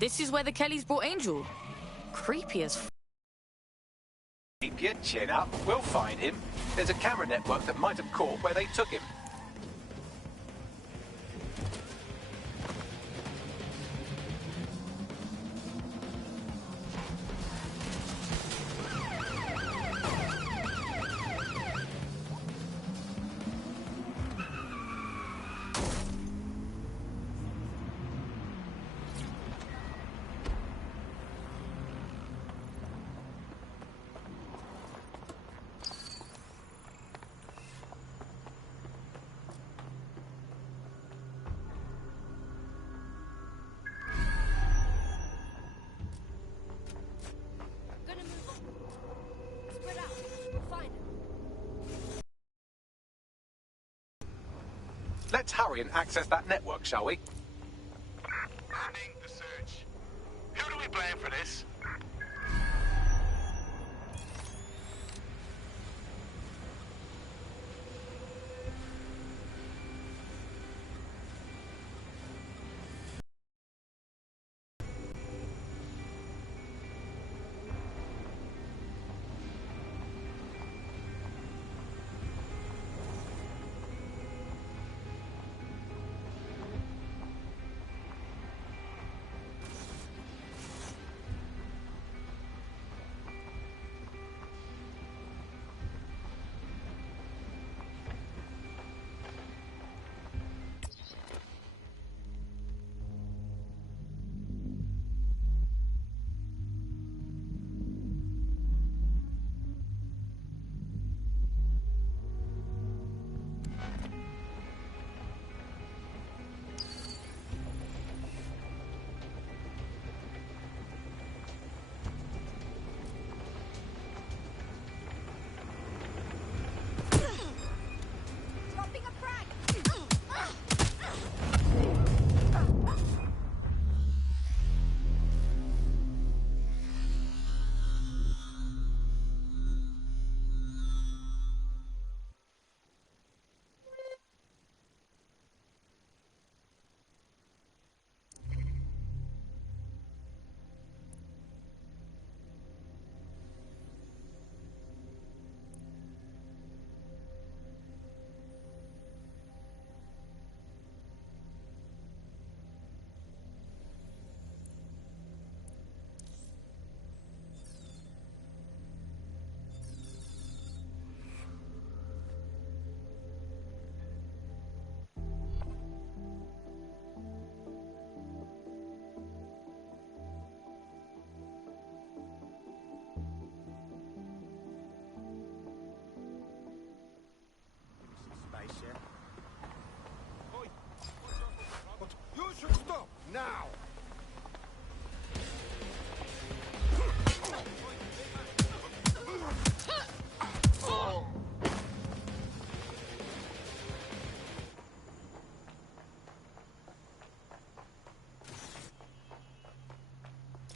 This is where the Kellys brought Angel. Creepy as f. Keep your chin up. We'll find him. There's a camera network that might have caught where they took him. Let's hurry and access that network, shall we? Ending the search. Who do we blame for this? You should stop now!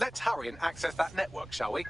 Let's hurry and access that network, shall we?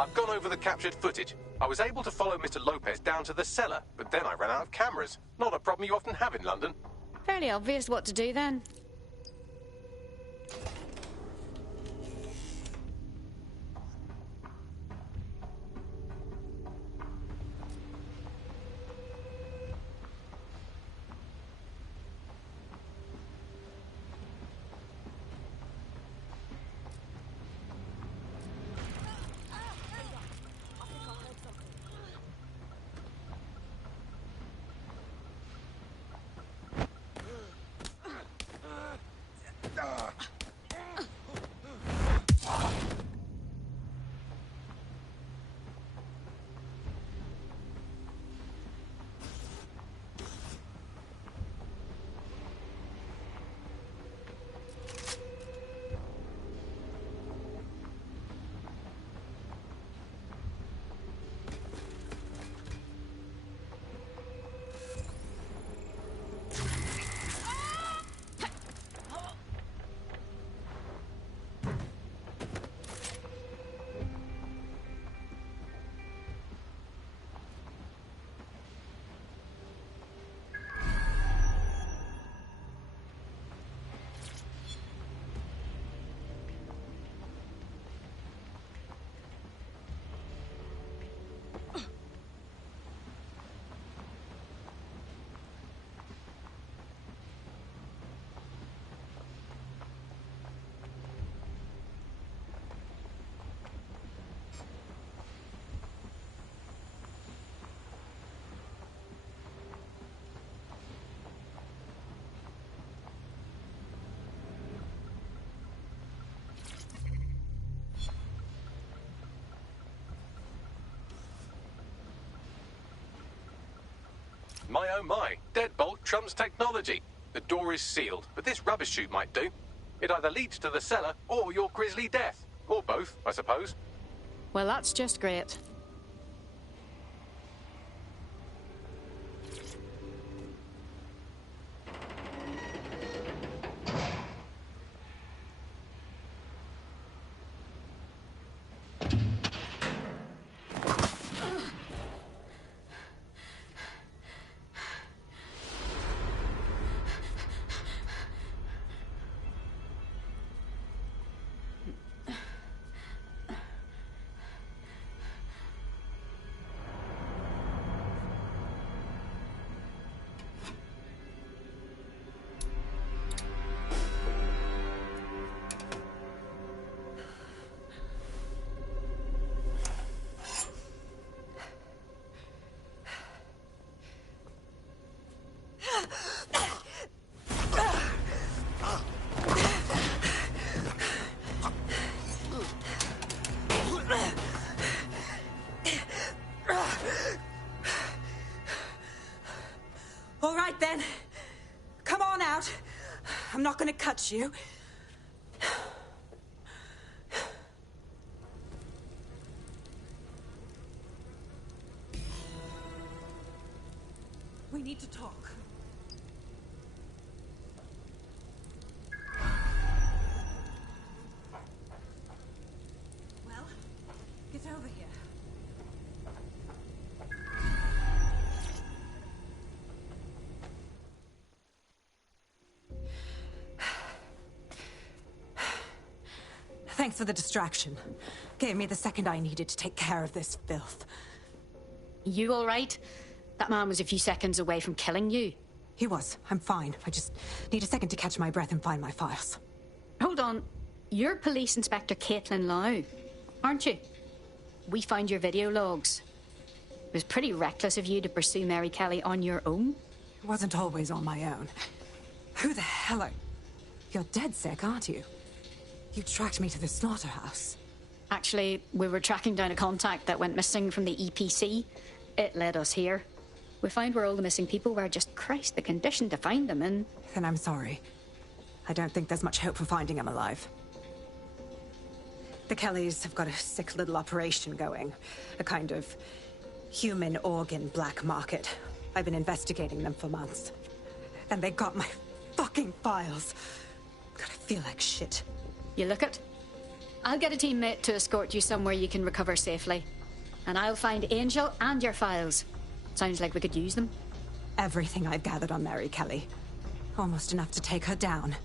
I've gone over the captured footage. I was able to follow Mr. Lopez down to the cellar, but then I ran out of cameras. Not a problem you often have in London. Fairly obvious what to do then. My oh my, deadbolt trumps technology. The door is sealed, but this rubbish chute might do. It either leads to the cellar or your grisly death. Or both, I suppose. Well, that's just great. All right, then. Come on out. I'm not gonna cut you. We need to talk. Well, get over here. Thanks for the distraction. Gave me the second I needed to take care of this filth. You all right? That man was a few seconds away from killing you. He was. I'm fine. I just need a second to catch my breath and find my files. Hold on. You're Police Inspector Caitlin Lau, aren't you? We found your video logs. It was pretty reckless of you to pursue Mary Kelly on your own. It wasn't always on my own. Who the hell are... You're dead sick, aren't you? You tracked me to the slaughterhouse. Actually, we were tracking down a contact that went missing from the EPC. It led us here. We found where all the missing people were. Just Christ, the condition to find them in. Then I'm sorry. I don't think there's much hope for finding him alive. The Kellys have got a sick little operation going. A kind of human organ black market. I've been investigating them for months. And they got my fucking files. God, I feel like shit. You look it? I'll get a teammate to escort you somewhere you can recover safely. And I'll find Angel and your files. Sounds like we could use them. Everything I've gathered on Mary Kelly. Almost enough to take her down.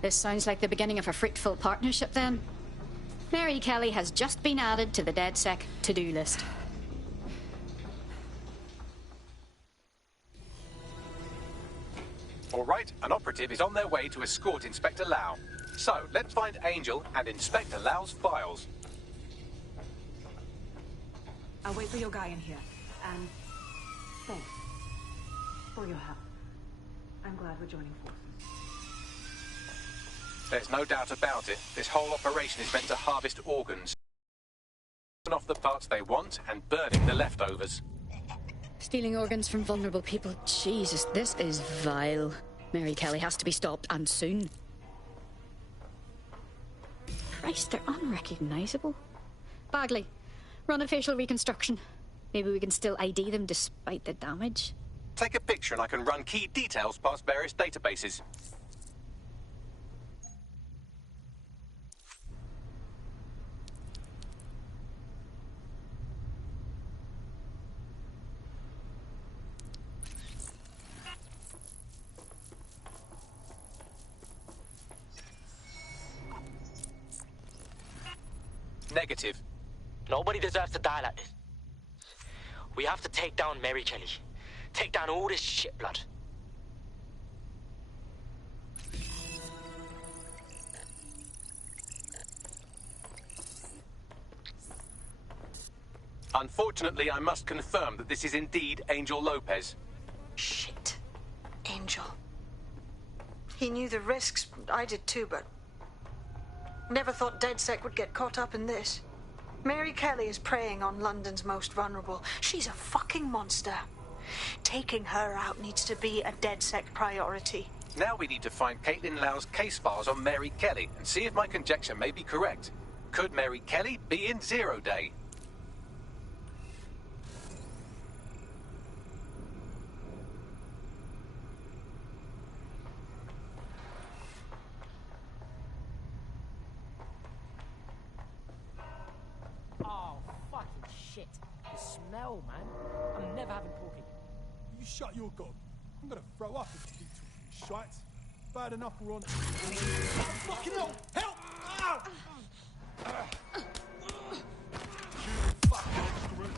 This sounds like the beginning of a fruitful partnership then. Mary Kelly has just been added to the DedSec to-do list. All right, an operative is on their way to escort Inspector Lau. So, let's find Angel and Inspector Lau's files. I'll wait for your guy in here. And thanks for your help. I'm glad we're joining forces. There's no doubt about it. This whole operation is meant to harvest organs. Off the parts they want and burning the leftovers. Stealing organs from vulnerable people. Jesus, this is vile. Mary Kelly has to be stopped, and soon. Christ, they're unrecognizable. Bagley, run a facial reconstruction. Maybe we can still ID them despite the damage. Take a picture and I can run key details past various databases. Negative. Nobody deserves to die like this. We have to take down Mary Kelly. Take down all this shit blood. Unfortunately, I must confirm that this is indeed Angel Lopez. Shit. Angel. He knew the risks. I did too, but... Never thought DedSec would get caught up in this. Mary Kelly is preying on London's most vulnerable. She's a fucking monster. Taking her out needs to be a DedSec priority. Now we need to find Caitlin Lau's case files on Mary Kelly and see if my conjecture may be correct. Could Mary Kelly be in Zero Day? Oh, fucking shit. The smell, man. I'm never having pork again. You shut your gob. I'm gonna throw up if you keep talking shite. Bad enough we're on. Fucking hell! Help! Ah! Fucking excrement.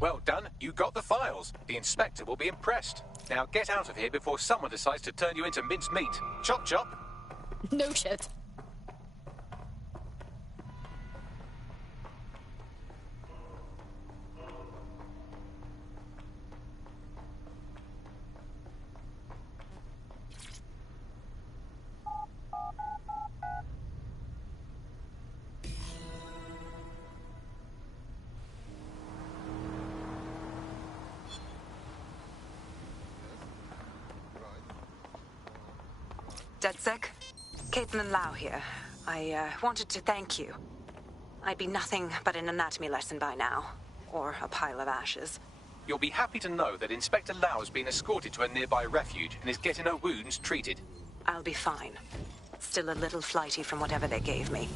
Well done, you got the files. The inspector will be impressed. Now get out of here before someone decides to turn you into minced meat. Chop chop. No shit. DedSec? Caitlin Lau here. I wanted to thank you. I'd be nothing but an anatomy lesson by now. Or a pile of ashes. You'll be happy to know that Inspector Lau has been escorted to a nearby refuge and is getting her wounds treated. I'll be fine. Still a little flighty from whatever they gave me.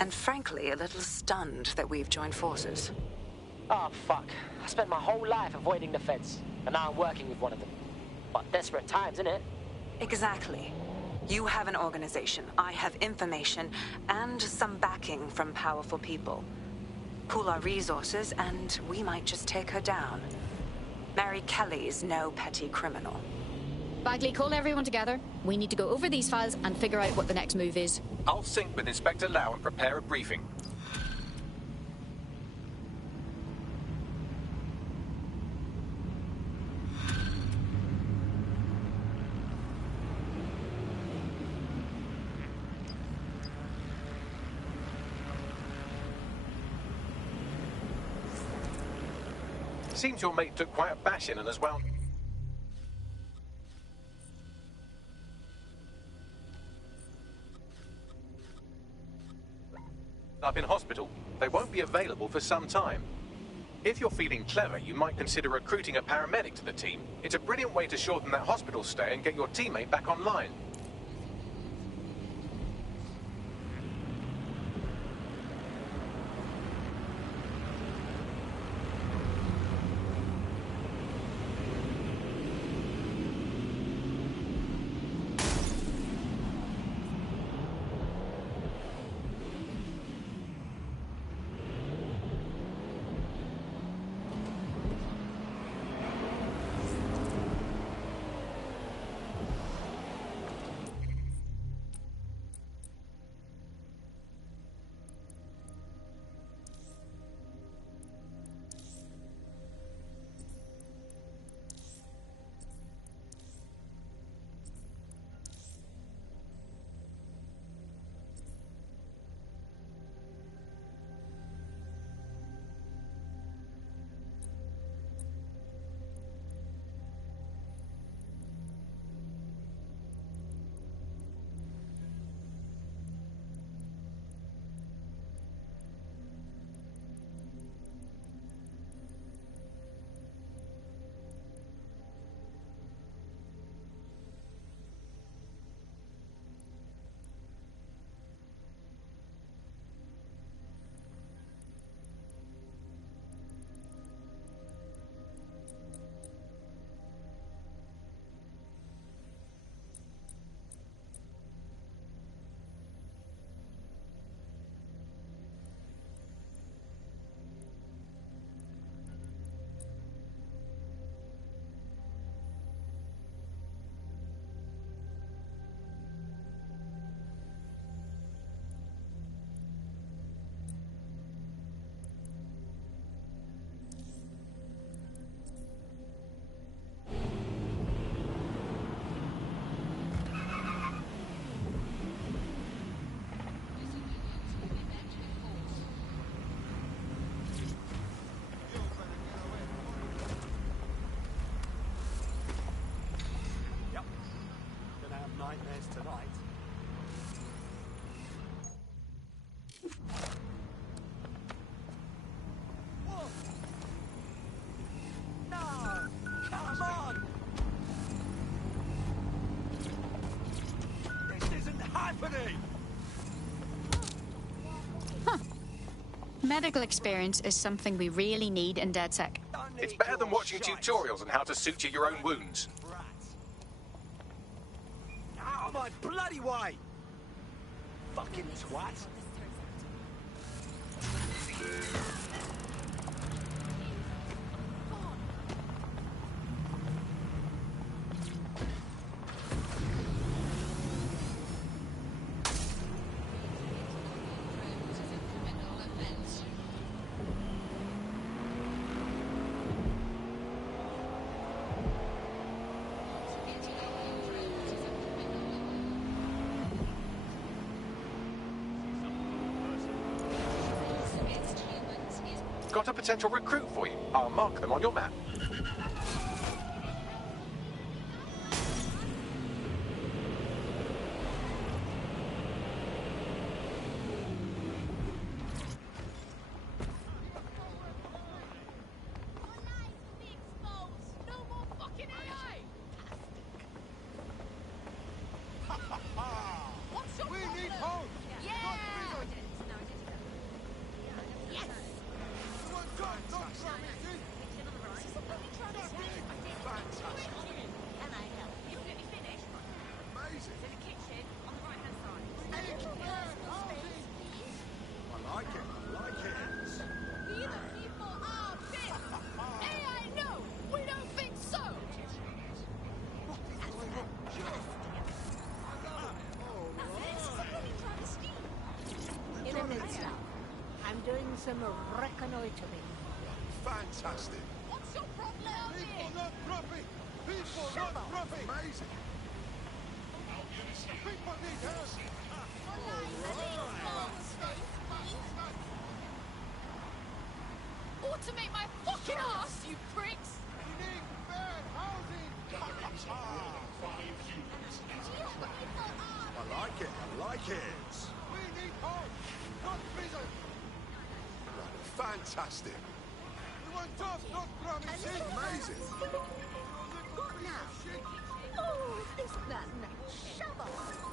And frankly, a little stunned that we've joined forces. Oh, fuck. I spent my whole life avoiding the feds, and now I'm working with one of them. But desperate times, innit? Exactly. You have an organization, I have information, and some backing from powerful people. Pool our resources, and we might just take her down. Mary Kelly's no petty criminal. Bagley, call everyone together. We need to go over these files and figure out what the next move is. I'll sync with Inspector Lau and prepare a briefing. Seems your mate took quite a bashing and as well. Up in hospital. They won't be available for some time. If you're feeling clever, you might consider recruiting a paramedic to the team. It's a brilliant way to shorten that hospital stay and get your teammate back online. medical experience is something we really need in DedSec. It's better than watching tutorials on how to suture your own wounds. Out of my bloody way! Fucking twat! Got a potential recruit for you. I'll mark them on your map. Some reconnoitering. Fantastic. What's your problem? People not grumpy! People not grumpy! Amazing! People need help! Automate my fucking ass, you pricks! We need fair housing! I like it, I like it! We need hope, not prison! Fantastic! We want jobs, not promises! Amazing! What now? Oh, this man! Shove off!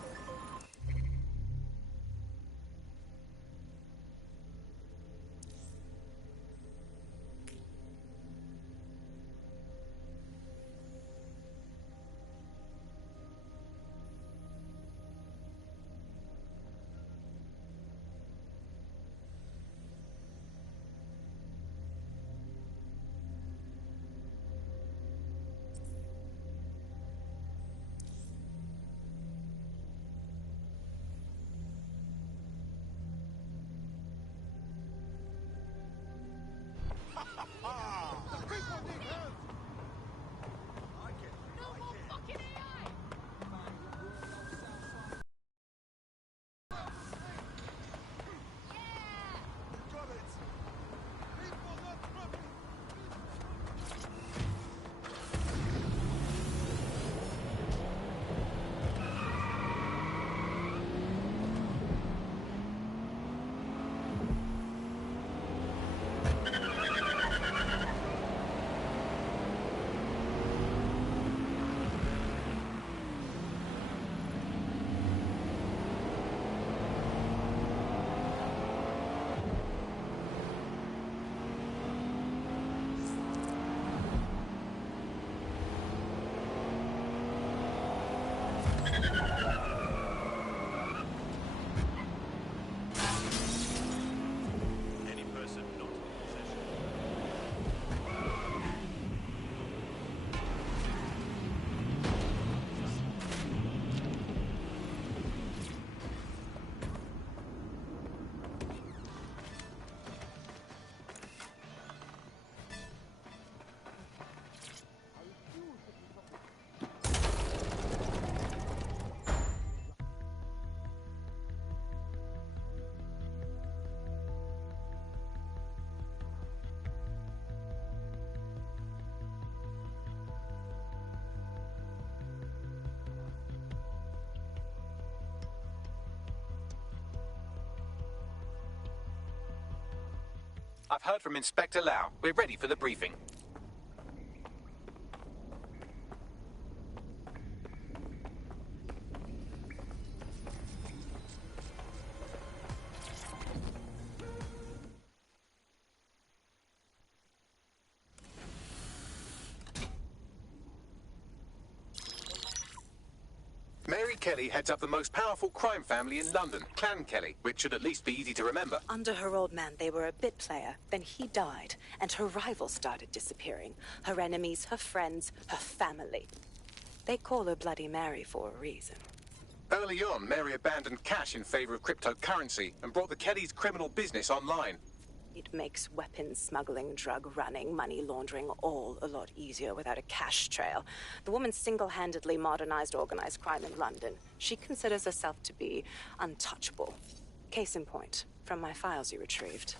I've heard from Inspector Lau. We're ready for the briefing. Mary Kelly heads up the most powerful crime family in London, Clan Kelly, which should at least be easy to remember. Under her old man, they were a bit player. Then he died, and her rivals started disappearing. Her enemies, her friends, her family. They call her Bloody Mary for a reason. Early on, Mary abandoned cash in favor of cryptocurrency and brought the Kellys' criminal business online. It makes weapons smuggling, drug running, money laundering all a lot easier without a cash trail. The woman single-handedly modernized organized crime in London. She considers herself to be untouchable. Case in point, from my files you retrieved.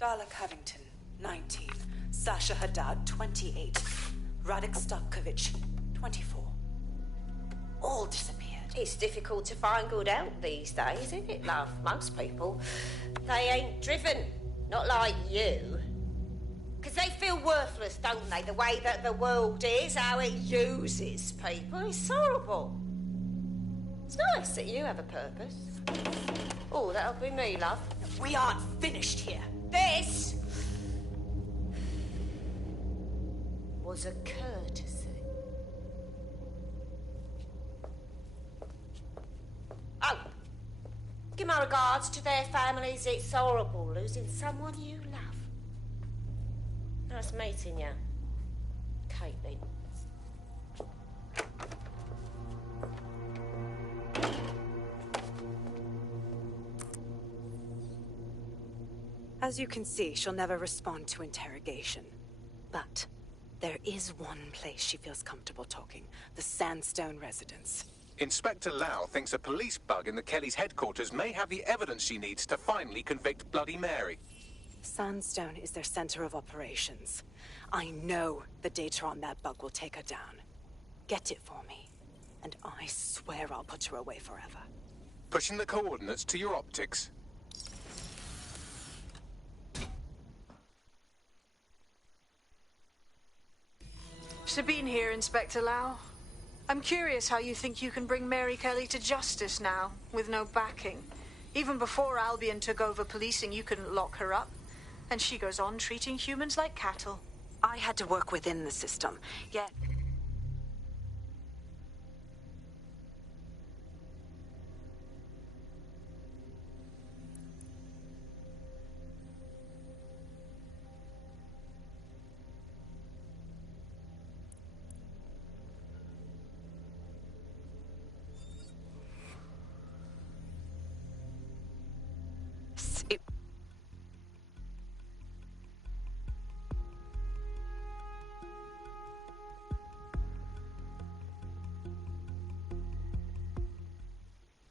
Darla Covington, 19. Sasha Haddad, 28. Radek Stavkovich, 24. All disappeared. It's difficult to find good help these days, isn't it, love? Most people, they ain't driven. Not like you. Because they feel worthless, don't they? The way that the world is, how it uses people. It's horrible. It's nice that you have a purpose. Oh, that'll be me, love. We aren't finished here. This was a courtesy. Oh, give my regards to their families. It's horrible losing someone you love. Nice meeting you, Caitlin. As you can see, she'll never respond to interrogation. But there is one place she feels comfortable talking. The Sandstone residence. Inspector Lau thinks a police bug in the Kellys' headquarters may have the evidence she needs to finally convict Bloody Mary. Sandstone is their center of operations. I know the data on that bug will take her down. Get it for me, and I swear I'll put her away forever. Pushing the coordinates to your optics. Sabine here, Inspector Lau. I'm curious how you think you can bring Mary Kelly to justice now, with no backing. Even before Albion took over policing, you couldn't lock her up. And she goes on treating humans like cattle. I had to work within the system, yet...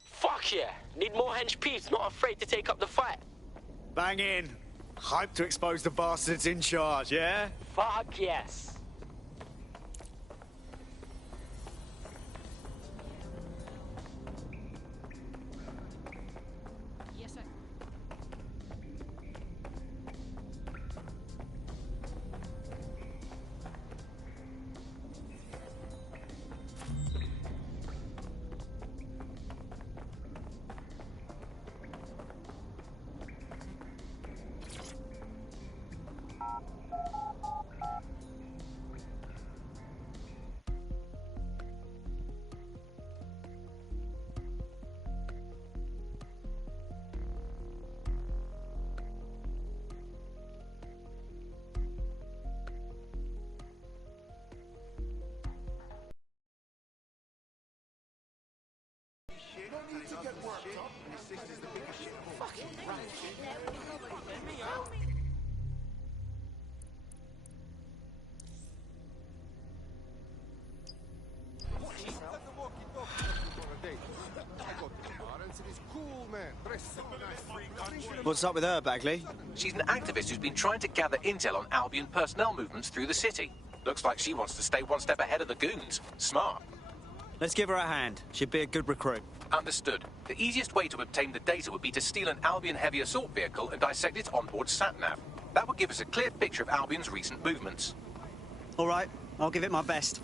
Fuck yeah! Need more hench peeps, not afraid to take up the fight. Bang in. Hype to expose the bastards in charge, yeah? Fuck yes. Yes, sir. What's up with her, Bagley? She's an activist who's been trying to gather intel on Albion personnel movements through the city. Looks like she wants to stay one step ahead of the goons. Smart. Let's give her a hand. She'd be a good recruit. Understood. The easiest way to obtain the data would be to steal an Albion heavy assault vehicle and dissect its onboard sat-nav. That would give us a clear picture of Albion's recent movements. All right, I'll give it my best.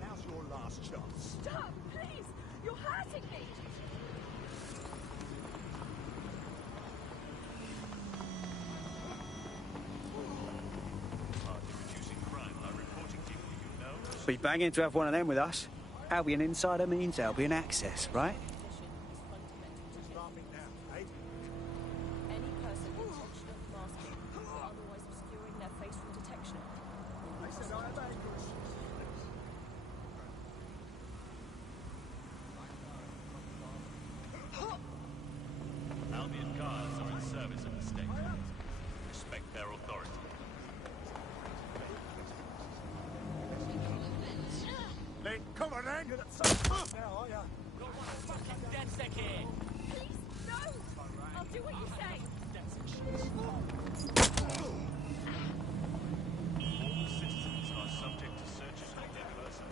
Now's your last chance. Stop, please! You're hurting me! Be banging to have one of them with us. Albion Insider means Albion Access, right? Any person intentionally masking or otherwise obscuring their face from detection. Albion guards are in service of the state. Respect their authority. Lee, come on then! You're not now, are ya? Fucking DedSec here! Please, no! I'll do what you say. All citizens are subject to searches of their person.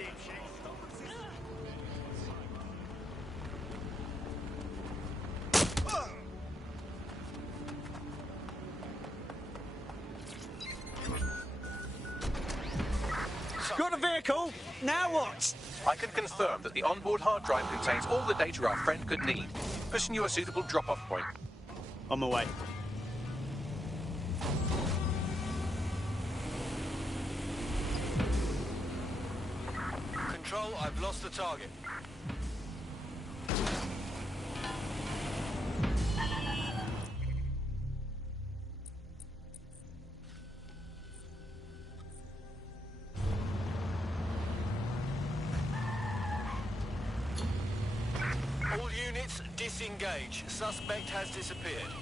Got a vehicle? Now what? I can confirm that the onboard hard drive contains all the data our friend could need, pushing you a suitable drop-off point. On my way. Control, I've lost the target. All units, disengage. Suspect has disappeared.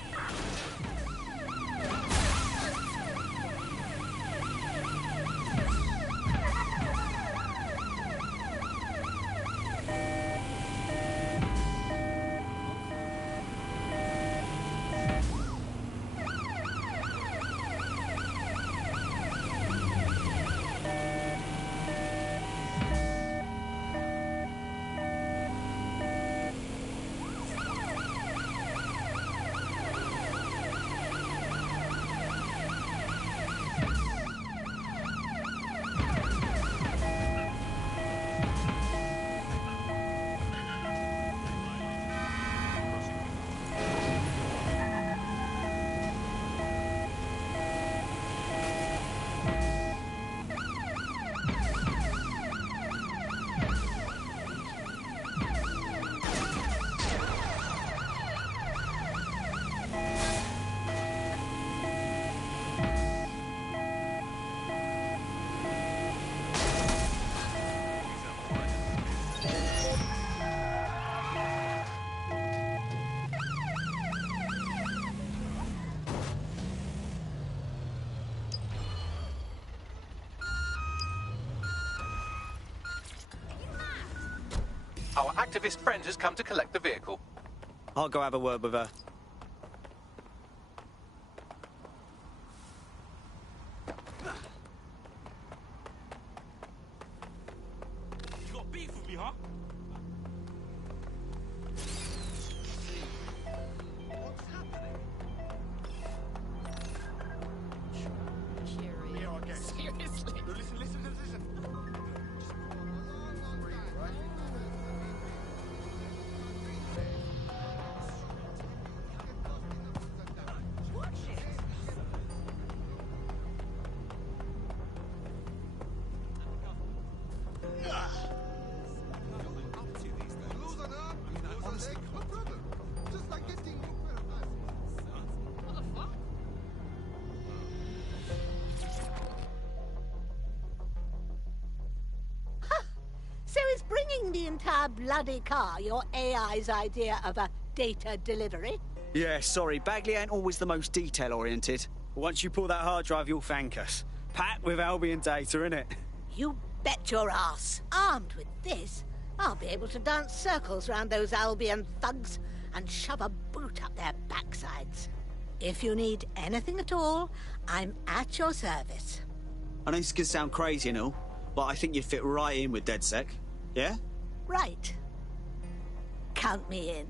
Our activist friend has come to collect the vehicle. I'll go have a word with her. You got beef with me, huh? Seriously. No, listen. So is bringing the entire bloody car your AI's idea of a data delivery? Yeah, sorry, Bagley ain't always the most detail-oriented. Once you pull that hard drive, you'll thank us. Packed with Albion data, innit? You bet your ass. Armed with this, I'll be able to dance circles round those Albion thugs and shove a boot up their backsides. If you need anything at all, I'm at your service. I know this can sound crazy and all, but I think you'd fit right in with DedSec. Yeah? Right. Count me in.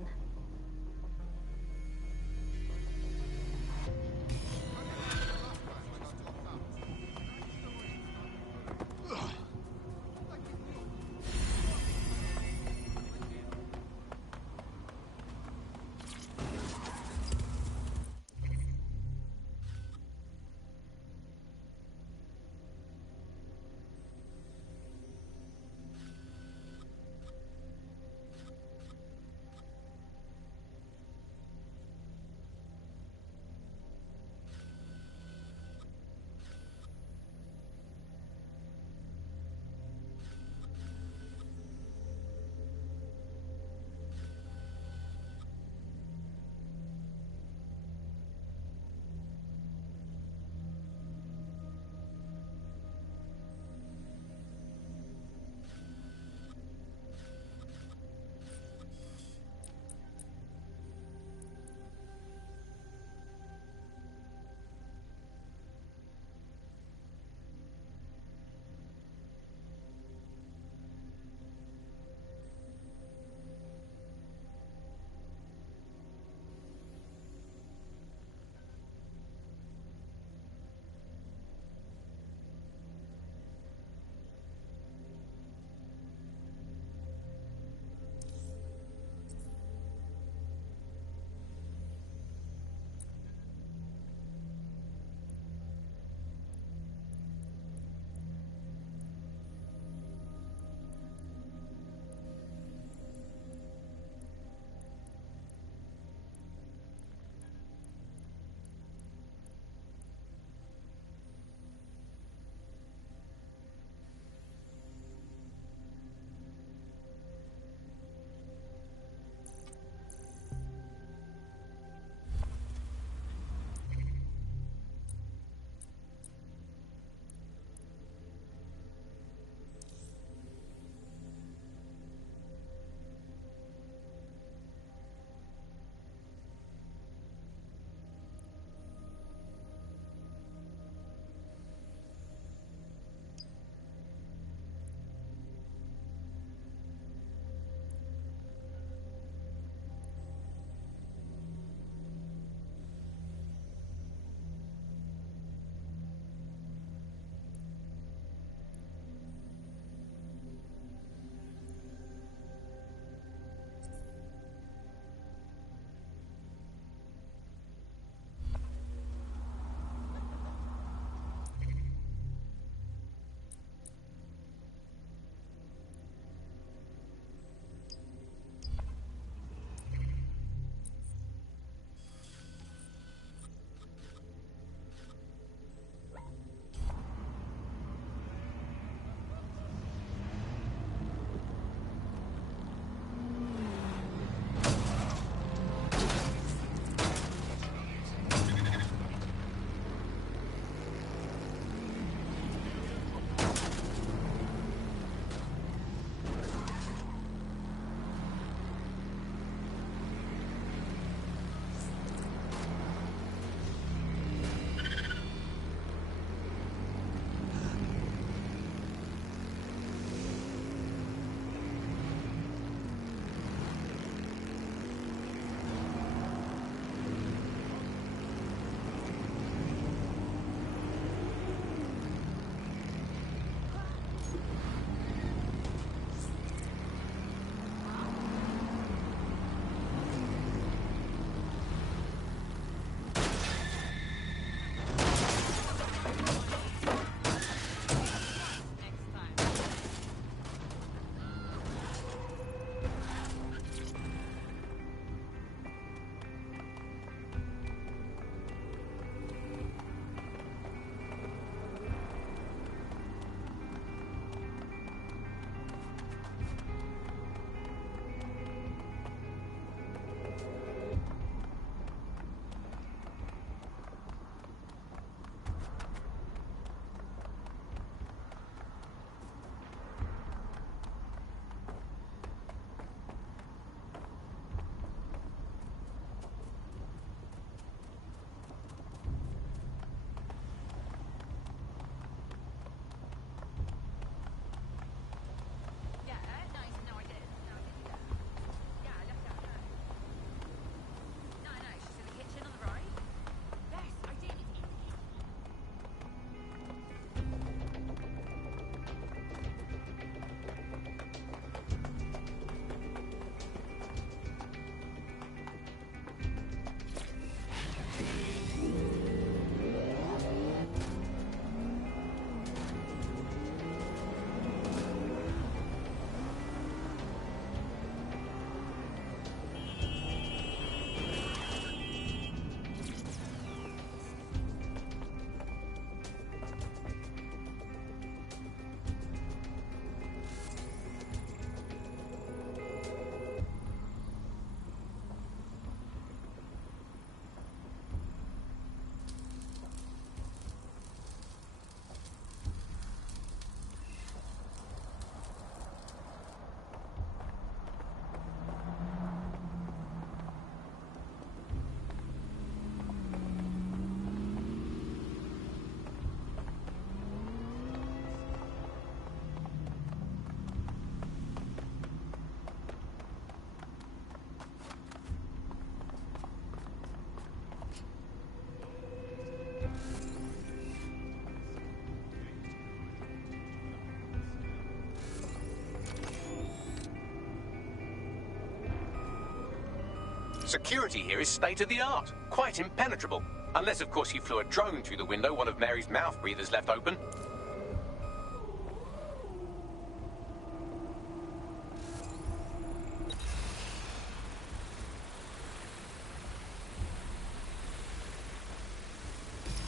Security here is state-of-the-art, quite impenetrable. Unless, of course, you flew a drone through the window one of Mary's mouth breathers left open.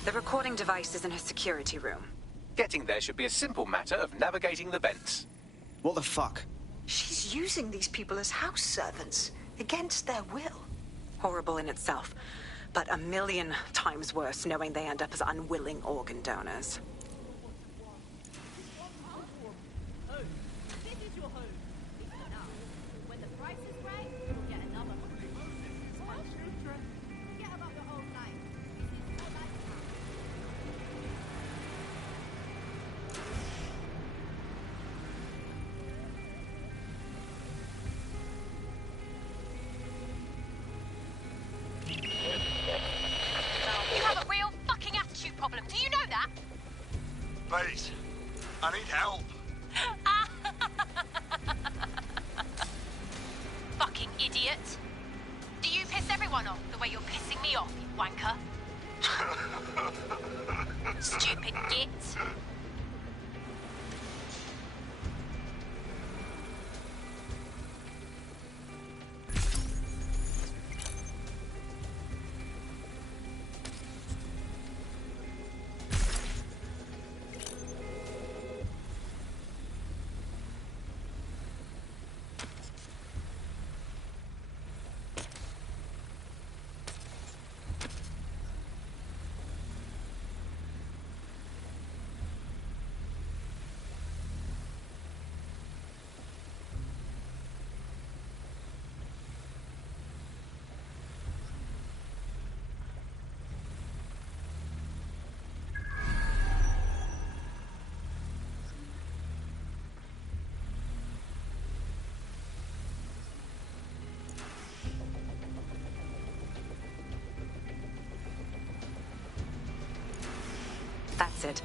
The recording device is in her security room. Getting there should be a simple matter of navigating the vents. What the fuck? She's using these people as house servants, against their will. Horrible in itself, but a million times worse knowing they end up as unwilling organ donors. Please, I need help. Fucking idiot. Do you piss everyone off the way you're pissing me off, you wanker? Stupid git. That's it.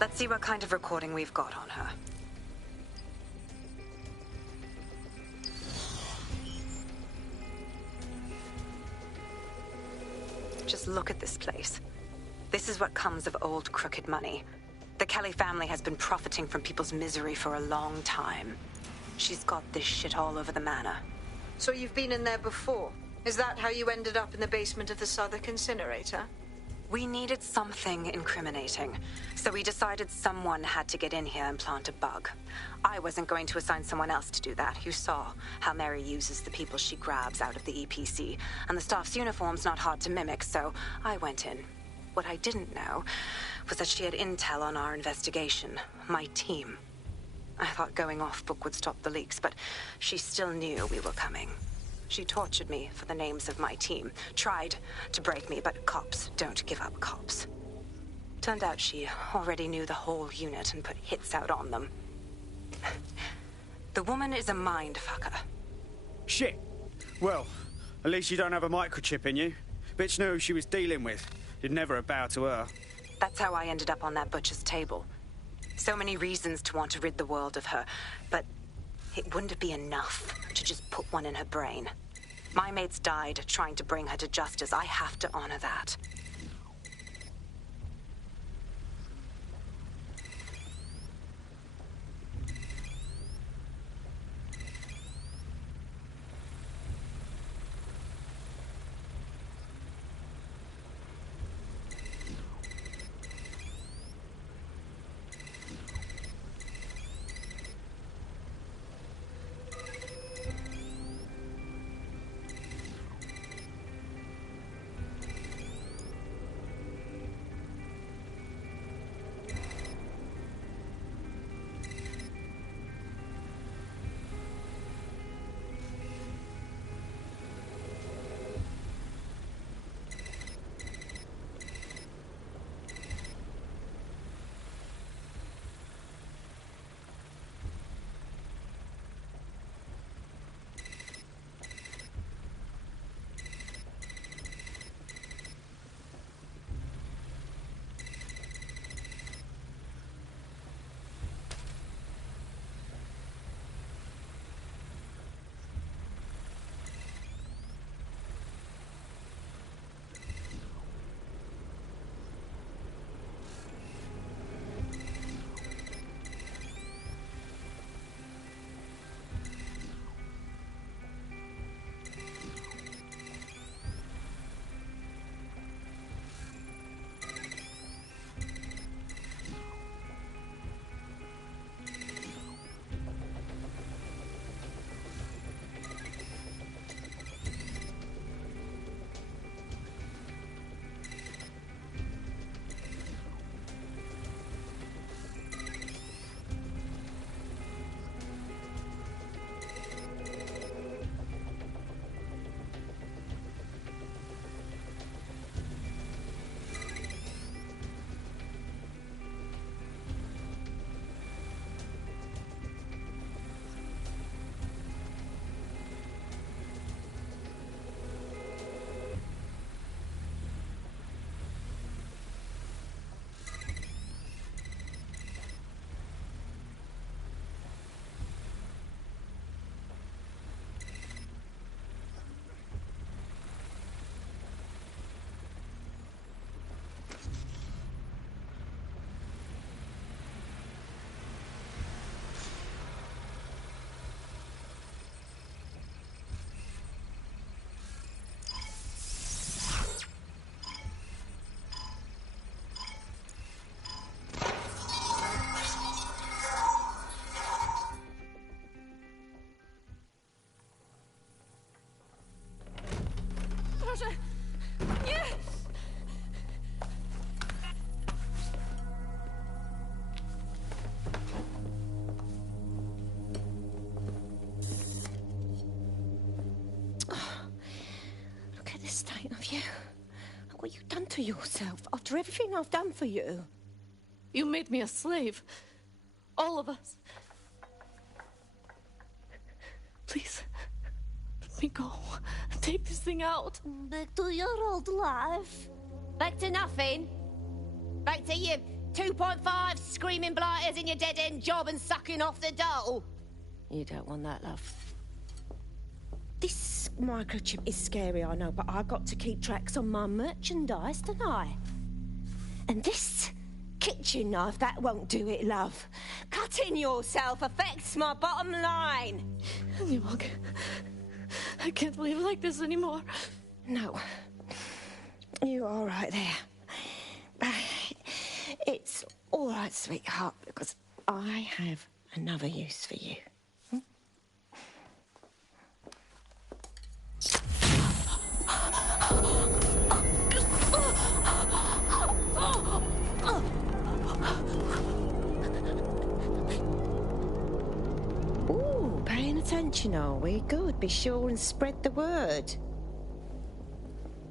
Let's see what kind of recording we've got on her. Just look at this place. This is what comes of old crooked money. The Kelly family has been profiting from people's misery for a long time. She's got this shit all over the manor. So you've been in there before? Is that how you ended up in the basement of the Southwark incinerator? We needed something incriminating, so we decided someone had to get in here and plant a bug. I wasn't going to assign someone else to do that. You saw how Mary uses the people she grabs out of the EPC, and the staff's uniform's not hard to mimic, so I went in. What I didn't know was that she had intel on our investigation, my team. I thought going off book would stop the leaks, but she still knew we were coming. She tortured me for the names of my team, tried to break me, but cops don't give up cops. Turned out she already knew the whole unit and put hits out on them. The woman is a mind fucker. Shit. Well, at least you don't have a microchip in you. Bitch knew who she was dealing with. You'd never bow to her. That's how I ended up on that butcher's table. So many reasons to want to rid the world of her, but it wouldn't be enough to just put one in her brain. My mates died trying to bring her to justice. I have to honor that. for yourself after everything I've done for you? You made me a slave. All of us. Please, let me go. Take this thing out. Back to your old life. Back to nothing. Back to you 2.5 screaming blighters in your dead-end job and sucking off the dole. You don't want that, love. This microchip is scary, I know, but I got to keep tracks on my merchandise, don't I? And this kitchen knife, that won't do it, love. Cutting yourself affects my bottom line. Look, I can't live like this anymore. No. You're all right there. It's all right, sweetheart, because I have another use for you. Ooh, paying attention, are we? Good. Be sure and spread the word.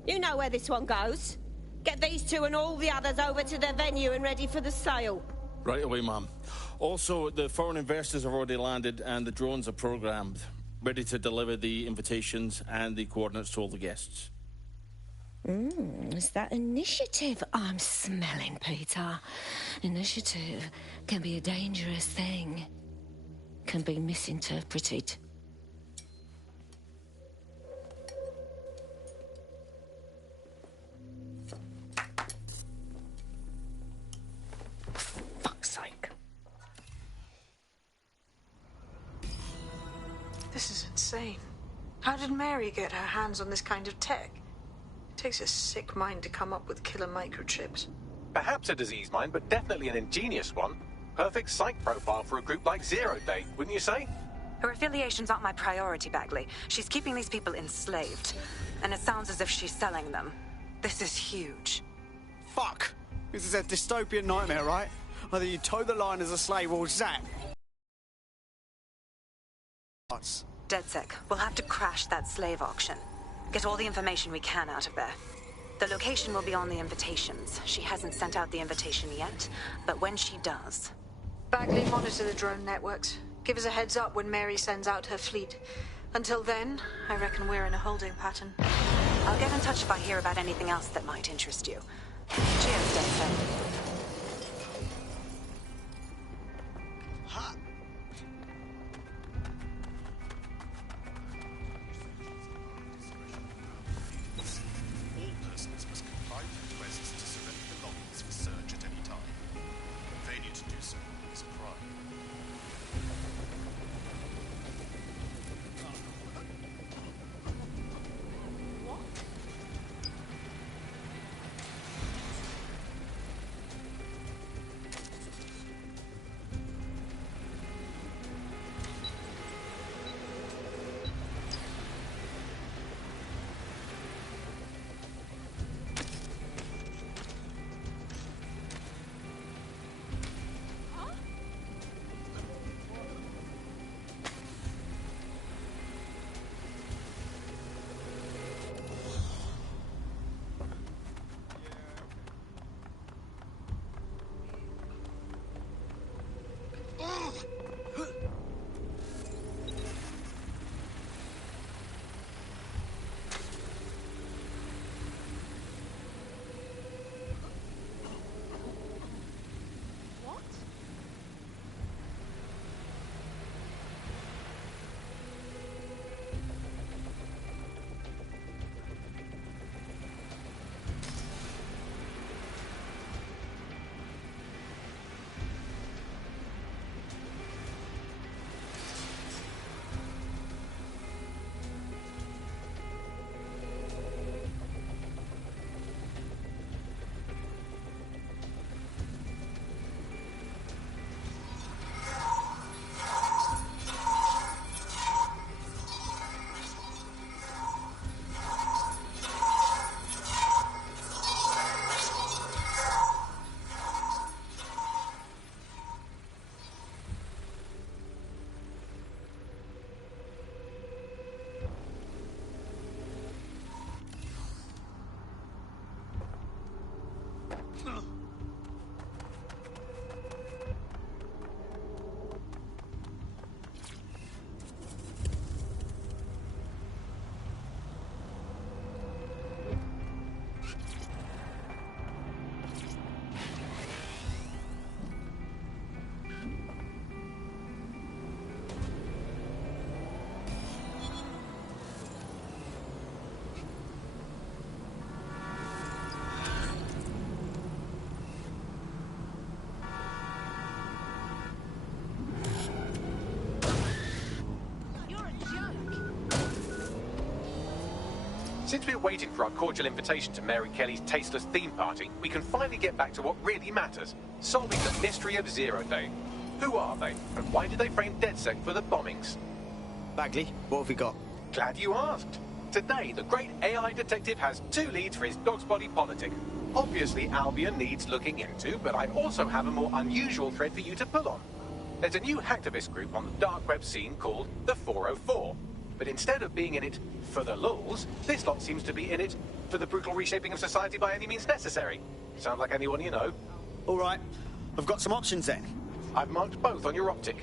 You know where this one goes. Get these two and all the others over to their venue and ready for the sale. Right away, ma'am. Also, the foreign investors have already landed and the drones are programmed, ready to deliver the invitations and the coordinates to all the guests. Is that initiative I'm smelling, Peter? Initiative can be a dangerous thing. Can be misinterpreted. Fuck's sake. This is insane. How did Mary get her hands on this kind of tech? It takes a sick mind to come up with killer microchips. Perhaps a disease mind, but definitely an ingenious one. Perfect psych profile for a group like Zero Day, wouldn't you say? Her affiliations aren't my priority, Bagley. She's keeping these people enslaved. And it sounds as if she's selling them. This is huge. Fuck! This is a dystopian nightmare, right? Either you toe the line as a slave or zap. DedSec, we'll have to crash that slave auction. Get all the information we can out of there. The location will be on the invitations. She hasn't sent out the invitation yet, but when she does... Bagley, monitor the drone networks. Give us a heads up when Mary sends out her fleet. Until then, I reckon we're in a holding pattern. I'll get in touch if I hear about anything else that might interest you. Cheers, DedSec. Since we're waiting for our cordial invitation to Mary Kelly's tasteless theme party, we can finally get back to what really matters, solving the mystery of Zero Day. Who are they, and why did they frame DedSec for the bombings? Bagley, what have we got? Glad you asked. Today, the great AI detective has 2 leads for his dog's body politic. Obviously, Albion needs looking into, but I also have a more unusual thread for you to pull on. There's a new hacktivist group on the dark web scene called the 404. But instead of being in it for the lulz, this lot seems to be in it for the brutal reshaping of society by any means necessary. Sound like anyone you know? All right. I've got some options then. I've marked both on your optic.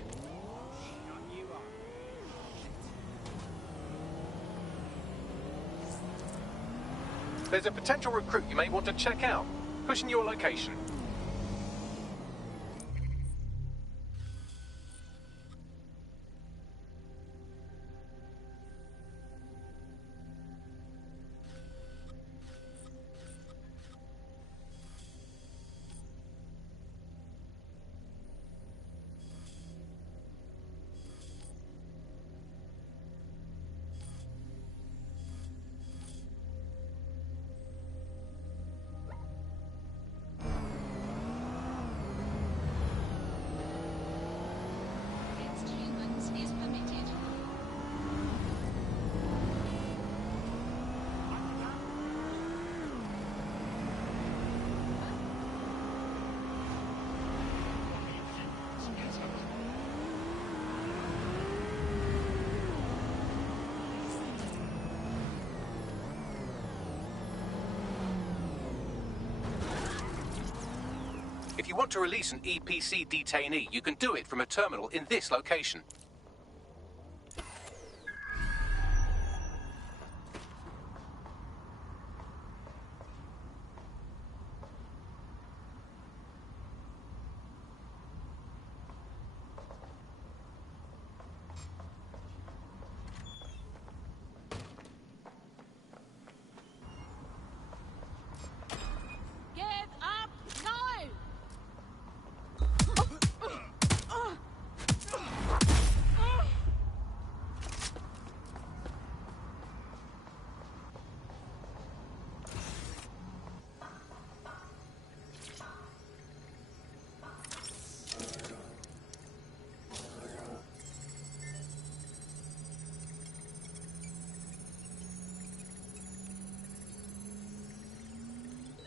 There's a potential recruit you may want to check out. Pushing your location. If you want to release an EPC detainee, you can do it from a terminal in this location.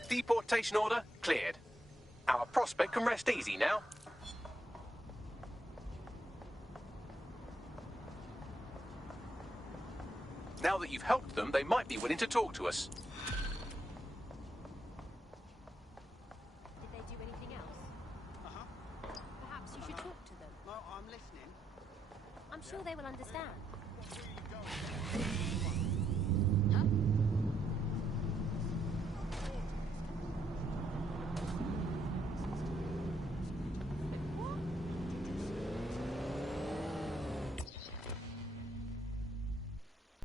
Deportation order cleared. Our prospect can rest easy now. Now that you've helped them, they might be willing to talk to us. Did they do anything else? Perhaps you should talk to them. No, I'm listening. I'm sure they will understand.